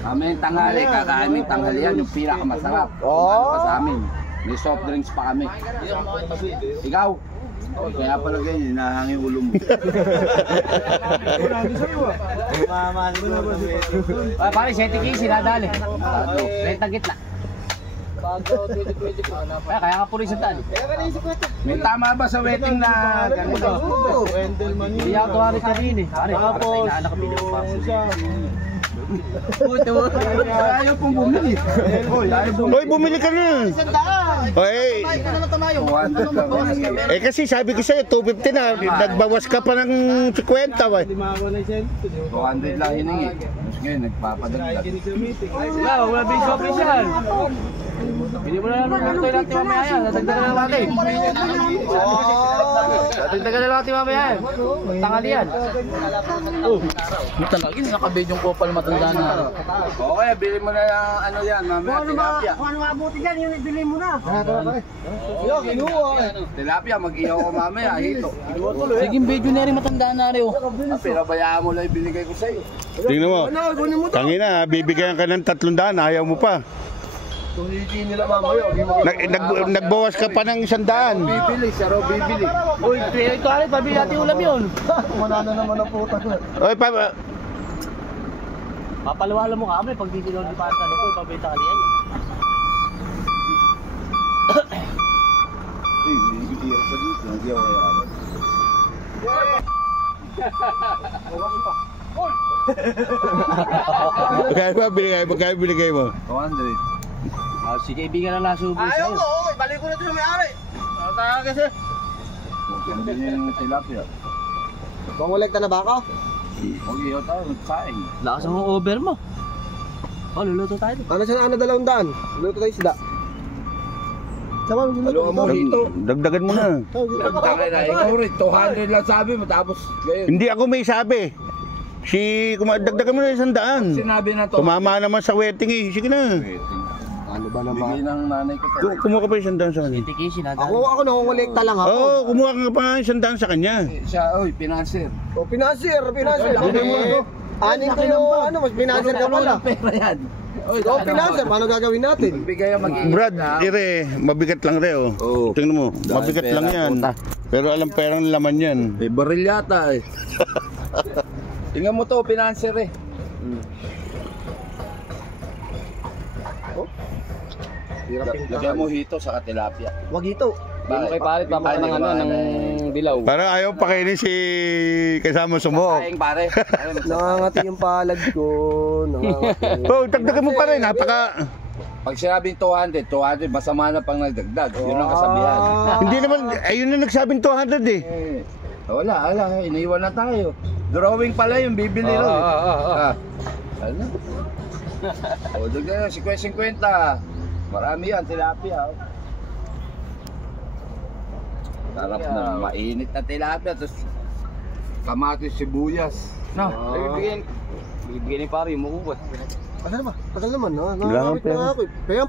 Kami tanghali, kakain tanghalian yung pinakamasarap. Sa amin. May soft drinks pa kami. Ikaw? Kaya pala ganyan, hinahangin ulo mo. Pare, 7 case, sinadali. Renta gitna. Kaya nga puro isang dali. May tama ba sa wedding na ganito? Hindi ako tuwaris ka rin eh. Pare, anak kami ng pangsa. Ayaw pong bumili. Hoy, bumili ka na. Hoy. Eh kasi sabi ko sa'yo, 250 na. Nagbawas ka pa ng 50. 200 lang hiningi. Ngayon, nagpapadagdag. Wala big official. Hindi mo na lang ng toilet natin mamaya yan. Nadagdagan na natin. Nadagdagan na natin mamaya yan. Tanghalian. Talagin, nakabid yung kopal matanda na. Okay, bili mo na yung ano yan, mamaya tilapia. Kung ano mabuti dyan, yun ibili mo na. Tilapia, mag-ihaw ko mamaya, hito. Sige, video na rin matanda na rin. Pinabayaan mo lang yung binigay ko sa'yo. Tingnan mo. Tangina, bibigyan ka ng 300, ayaw mo pa. Kung hindi nila mamaya, Nagbawas ka pa ng 100. bibili, siya raw bibili. Uy, ito ari, pabili natin ulam yun. Manana naman ang puta ko. Oy, pa. Papaliwala mo kami pag di sila di panta ko, pabili tali yan. Hindi ako sa dito, hindi ako kaya. Magkano binigay mo? 200. Si kaibigan na nasubo sa'yo. Oo, balik ko na ito sa may-ari. Ano tayo kasi? Hindi niya yung tilapia. Pangulekta na ba ako? Mag-ihaw tayo, magsaing. Lakas ang over mo. Luluto tayo. Ano siya na 200? Luto tayo isda. Sama mo Halo mo hito. Dagdagan mo na. Tangay na, ikaw rin, 200 lang sabi mo, tapos ngayon. Hindi ako may sabi. Dagdagan mo na 100. Sinabi na to. Tumama naman sa wedding eh. Sige na. Ano ba naman? Bigay ng nanay ko to. Kumuha ka pa 100 sa kanya. Indication na. Ako nakungulekta lang ako. Oo, kumuha ka pa 100 sa kanya. Siya, oy, pinasir. O pinasir. Anin ko yung ano, mas pinasir ka pala. Pera yan. O pinasir, paano gagawin natin? Bigay ang mag-iingat. Brad, mabigat lang rin oh. Oo. Tingnan mo, Dahil mabigat pera, lang yan. puta. Pero alam perang laman yan. May baril yata eh. Tingnan mo to, pinasir eh. Lagyan mo hito sa tilapia. Wag ito. Hindi mo kay palit, papakan ng ano, ng dilaw. Para ayaw pakainin si kasama sumok. Kaing pare. Nangangati yung palad ko. Nangangati. Oh, dagdagan mo pa rin, napaka. Pag sinabing 200, masama na pang nagdagdag. Yun ang kasabihan. Hindi naman, ayun na nagsabing 200 eh. Wala, iniwan na tayo. Drawing pala yung bibili ron. Ano? O, dagdagan, 50-50. Marami yan, tilapia. Sarap na, mainit na tilapia. Tapos, kamatis, sibuyas. Bibigyan ni pare, yung mukubot. Tagal naman. Wala kang pera. Kaya